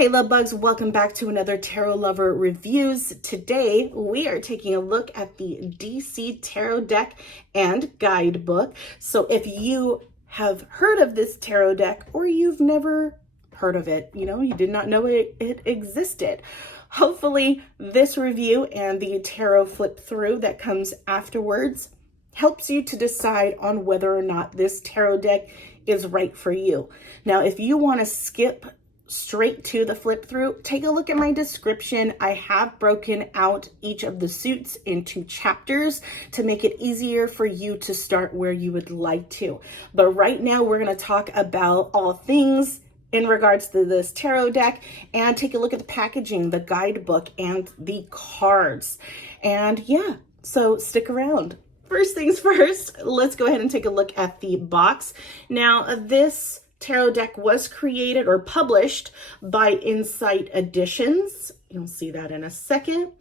Hey love bugs, welcome back to another Tarot Lover Reviews. Today we are taking a look at the DC Tarot deck and guidebook. So if you have heard of this tarot deck or you've never heard of it, you did not know it existed, hopefully this review and the tarot flip through that comes afterwards helps you to decide on whether or not this tarot deck is right for you. Now, if you want to skip straight to the flip through, take a look at my description. I have broken out each of the suits into chapters to make it easier for you to start where you would like to. But right now we're going to talk about all things in regards to this tarot deck and take a look at the packaging, the guidebook, and the cards. And yeah, so stick around. First things first, let's go ahead and take a look at the box. Now, this tarot deck was created or published by Insight Editions. You'll see that in a second.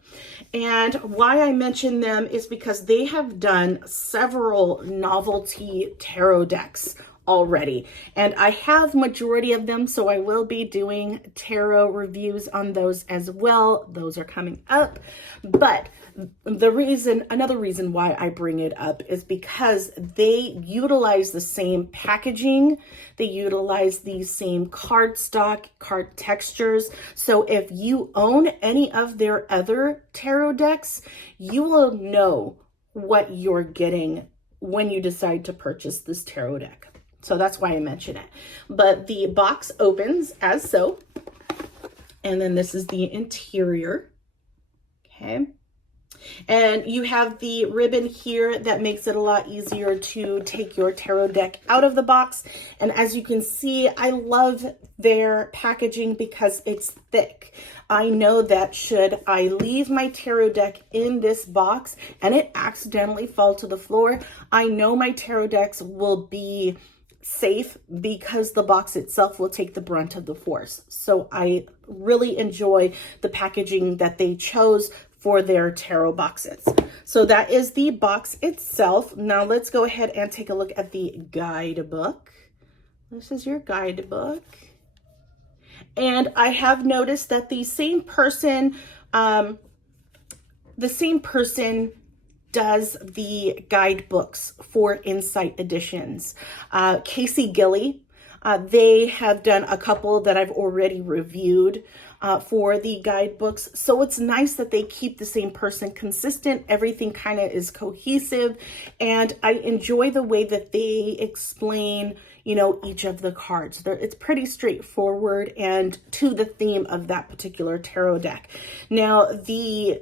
And why I mention them is because they have done several novelty tarot decks already. And I have majority of them, so I will be doing tarot reviews on those as well. Those are coming up. But another reason why I bring it up is because they utilize the same packaging. They utilize the same cardstock, card textures. So if you own any of their other tarot decks, you will know what you're getting when you decide to purchase this tarot deck. So that's why I mention it. But the box opens as so. And then this is the interior. Okay. And you have the ribbon here that makes it a lot easier to take your tarot deck out of the box. And as you can see, I love their packaging because it's thick. I know that should I leave my tarot deck in this box and it accidentally fall to the floor, I know my tarot decks will be safe because the box itself will take the brunt of the force. So I really enjoy the packaging that they chose for their tarot boxes. So that is the box itself. Now let's go ahead and take a look at the guidebook. This is your guidebook. And I have noticed that the same person does the guidebooks for Insight Editions. Casey Gilly, they have done a couple that I've already reviewed for the guidebooks. So it's nice that they keep the same person consistent. Everything kind of is cohesive. And I enjoy the way that they explain, each of the cards. It's pretty straightforward and to the theme of that particular tarot deck. Now, the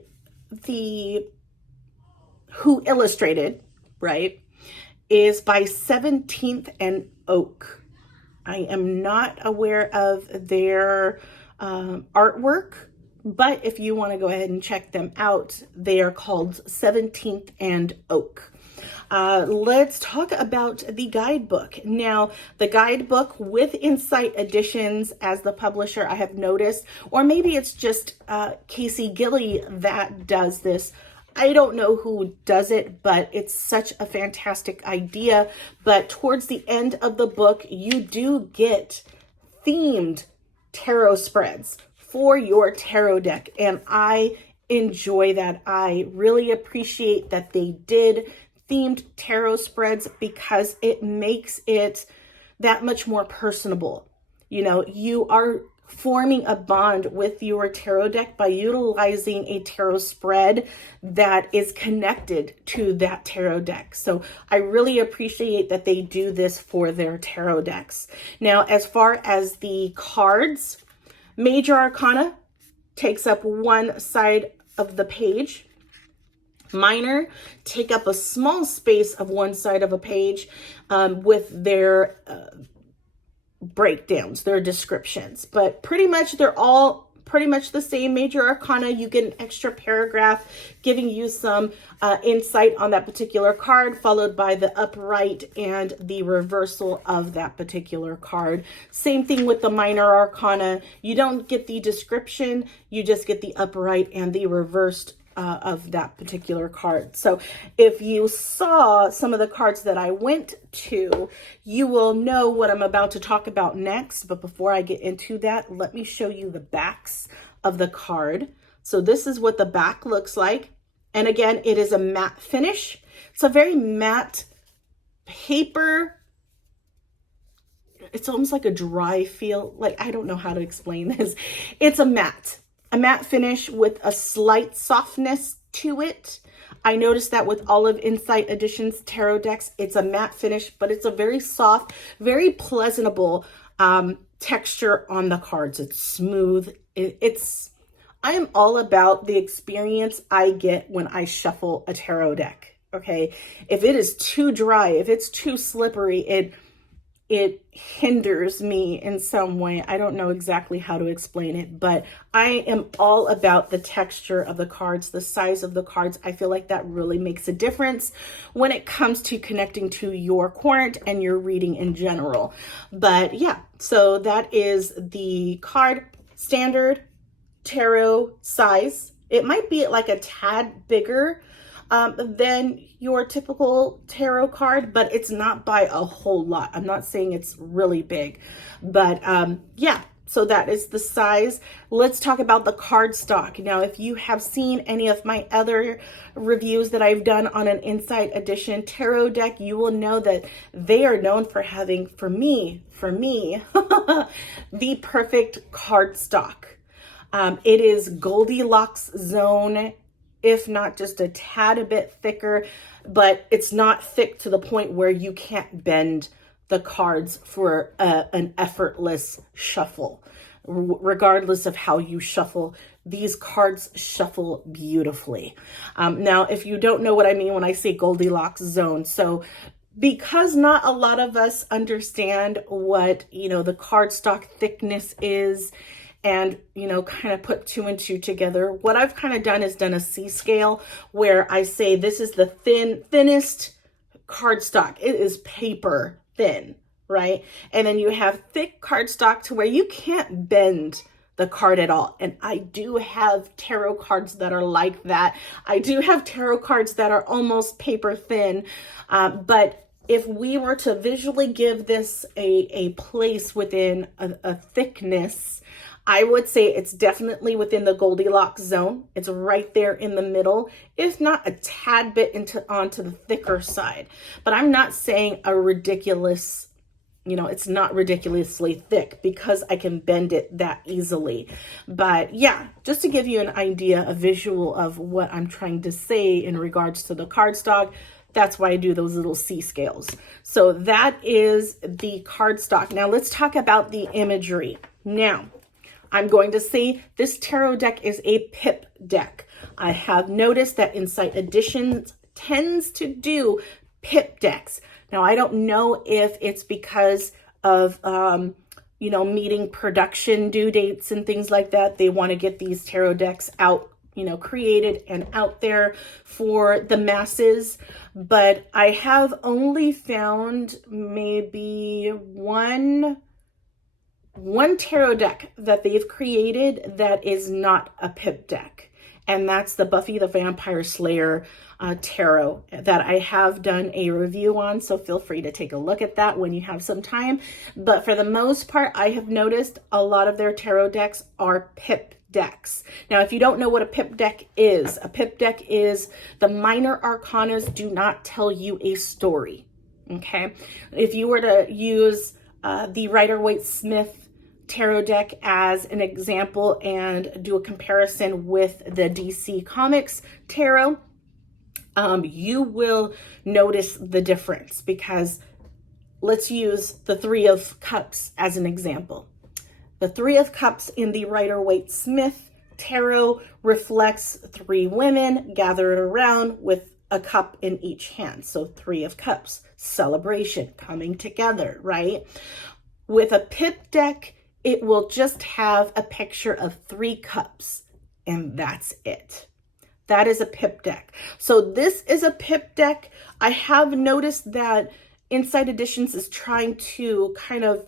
who illustrated, right, is by 17th and Oak. I am not aware of their artwork, but if you want to go ahead and check them out, they are called 17th and Oak. Let's talk about the guidebook. Now, the guidebook with Insight Editions as the publisher, I have noticed, or maybe it's just Casey Gilly that does this. I don't know who does it, but it's such a fantastic idea. But towards the end of the book, you do get themed tarot spreads for your tarot deck. And I enjoy that. I really appreciate that they did themed tarot spreads because it makes it that much more personable. You are forming a bond with your tarot deck by utilizing a tarot spread that is connected to that tarot deck. So I really appreciate that they do this for their tarot decks. Now, as far as the cards, Major Arcana takes up one side of the page. Minor take up a small space of one side of a page with their breakdowns, their descriptions, but pretty much they're all pretty much the same. Major Arcana, you get an extra paragraph giving you some insight on that particular card, followed by the upright and the reversal of that particular card. Same thing with the Minor Arcana. You don't get the description, you just get the upright and the reversed of that particular card. So if you saw some of the cards that I went to, you will know what I'm about to talk about next. But before I get into that, let me show you the backs of the card. So this is what the back looks like. And again, it is a matte finish. It's a very matte paper. It's almost like a dry feel. Like, I don't know how to explain this. It's a matte finish with a slight softness to it. I noticed that with all of Insight Edition's tarot decks, it's a matte finish, but it's a very soft, very pleasantable texture on the cards. It's smooth. I am all about the experience I get when I shuffle a tarot deck. Okay. If it is too dry, if it's too slippery, it hinders me in some way. I don't know exactly how to explain it, but I am all about the texture of the cards, the size of the cards. I feel like that really makes a difference when it comes to connecting to your quadrant and your reading in general. But yeah, so that is the card, standard tarot size. It might be like a tad bigger than your typical tarot card, but it's not by a whole lot. I'm not saying it's really big, but yeah, so that is the size. Let's talk about the card stock. Now, if you have seen any of my other reviews that I've done on an Insight Edition tarot deck, you will know that they are known for having, for me, the perfect card stock. It is Goldilocks zone, if not just a tad bit thicker, but it's not thick to the point where you can't bend the cards for an effortless shuffle. Regardless of how you shuffle, these cards shuffle beautifully. Now, if you don't know what I mean when I say Goldilocks zone, so because not a lot of us understand what, the cardstock thickness is, and, kind of put two and two together. What I've kind of done is done a C scale where I say this is the thinnest cardstock. It is paper thin, right? And then you have thick cardstock to where you can't bend the card at all. And I do have tarot cards that are like that. I do have tarot cards that are almost paper thin, but if we were to visually give this a place within a thickness, I would say it's definitely within the Goldilocks zone. It's right there in the middle, if not a tad bit onto the thicker side. But I'm not saying a ridiculous, it's not ridiculously thick because I can bend it that easily. But yeah, just to give you an idea, a visual of what I'm trying to say in regards to the cardstock, that's why I do those little C scales. So that is the cardstock. Now let's talk about the imagery. Now, I'm going to say this tarot deck is a pip deck. I have noticed that Insight Editions tends to do pip decks. Now, I don't know if it's because of, meeting production due dates and things like that. They want to get these tarot decks out, created and out there for the masses. But I have only found maybe one tarot deck that they've created that is not a pip deck, and that's the Buffy the Vampire Slayer tarot that I have done a review on, so feel free to take a look at that when you have some time. But for the most part, I have noticed a lot of their tarot decks are pip decks. Now, if you don't know what a pip deck is the minor arcanas do not tell you a story, okay? If you were to use the Rider-Waite-Smith tarot deck as an example and do a comparison with the DC Comics tarot, you will notice the difference, because let's use the Three of Cups as an example. The Three of Cups in the Rider-Waite-Smith tarot reflects three women gathered around with a cup in each hand. So Three of Cups, celebration, coming together, right? With a pip deck, it will just have a picture of three cups, and that's it. That is a pip deck. So this is a pip deck. I have noticed that Insight Editions is trying to kind of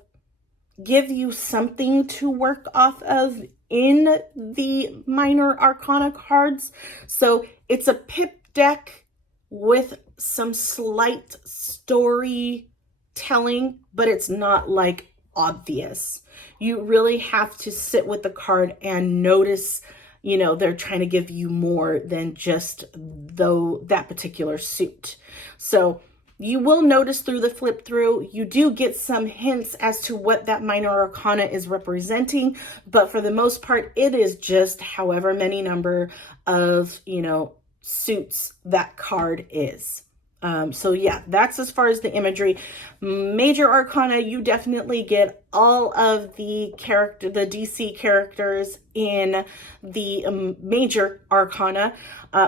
give you something to work off of in the minor arcana cards. So it's a pip deck with some slight storytelling, but it's not like obvious. You really have to sit with the card and notice, you know, they're trying to give you more than just that particular suit. So you will notice through the flip through, you do get some hints as to what that minor arcana is representing, but for the most part, it is just however many number of, you know, suits that card is. So yeah, that's as far as the imagery. Major arcana, you definitely get all of the DC characters in the major arcana.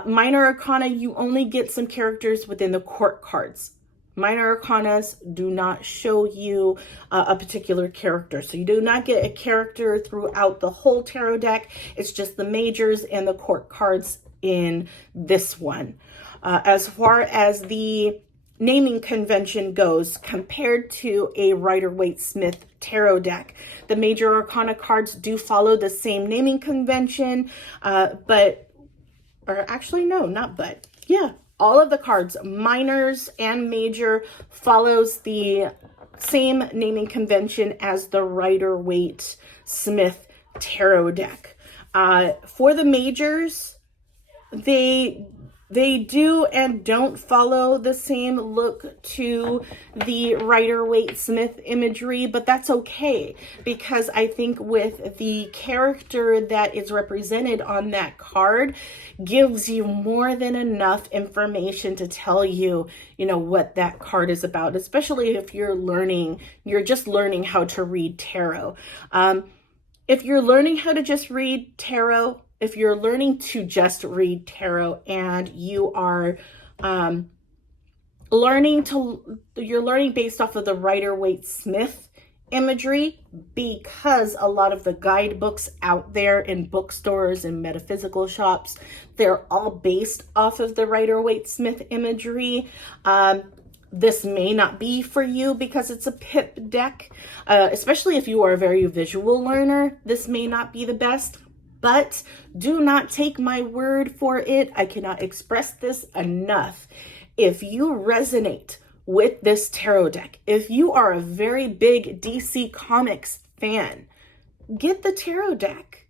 Minor arcana, you only get some characters within the court cards. Minor arcanas do not show you a particular character. So you do not get a character throughout the whole tarot deck. It's just the majors and the court cards in this one. As far as the naming convention goes, compared to a Rider-Waite-Smith tarot deck, the major arcana cards do follow the same naming convention, all of the cards, minors and major, follows the same naming convention as the Rider-Waite-Smith tarot deck. For the majors, they do and don't follow the same look to the Rider-Waite-Smith imagery, but that's okay, because I think with the character that is represented on that card gives you more than enough information to tell you, you know, what that card is about, especially if you're just learning how to read tarot. If you're learning how to just read tarot, if you're learning to just read tarot and you are you're learning based off of the Rider-Waite-Smith imagery, because a lot of the guidebooks out there in bookstores and metaphysical shops, they're all based off of the Rider-Waite-Smith imagery. This may not be for you because it's a pip deck, especially if you are a very visual learner. This may not be the best. But do not take my word for it. I cannot express this enough. If you resonate with this tarot deck, if you are a very big DC Comics fan, get the tarot deck.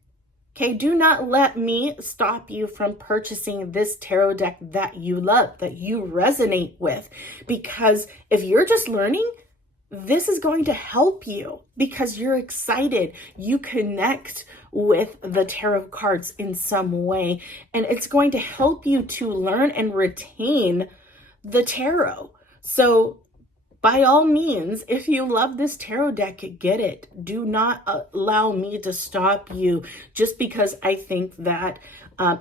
Okay, do not let me stop you from purchasing this tarot deck that you love, that you resonate with. Because if you're just learning, this is going to help you because you're excited. You connect with the tarot cards in some way, and it's going to help you to learn and retain the tarot. So by all means, if you love this tarot deck, get it. Do not allow me to stop you just because I think that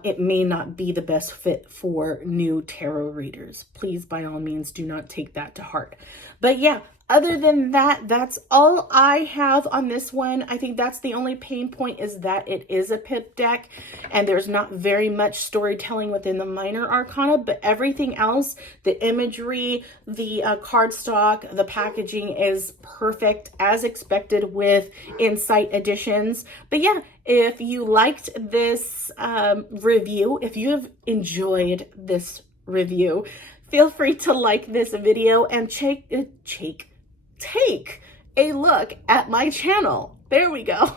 it may not be the best fit for new tarot readers. Please, by all means, do not take that to heart. But yeah, other than that, that's all I have on this one. I think that's the only pain point, is that it is a pip deck and there's not very much storytelling within the minor arcana, but everything else, the imagery, the cardstock, the packaging is perfect as expected with Insight editions. But yeah, if you liked this review, if you have enjoyed this review, feel free to like this video and take a look at my channel. There we go.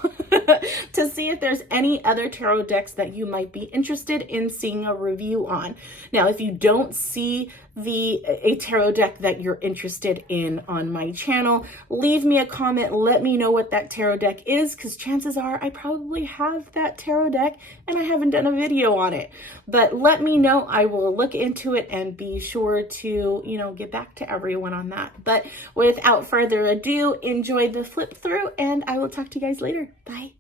To see if there's any other tarot decks that you might be interested in seeing a review on. Now, if you don't see a tarot deck that you're interested in on my channel, leave me a comment. Let me know what that tarot deck is, because chances are I probably have that tarot deck and I haven't done a video on it. But let me know. I will look into it and be sure to, you know, get back to everyone on that. But without further ado, enjoy the flip through and I will talk to you guys later. Bye.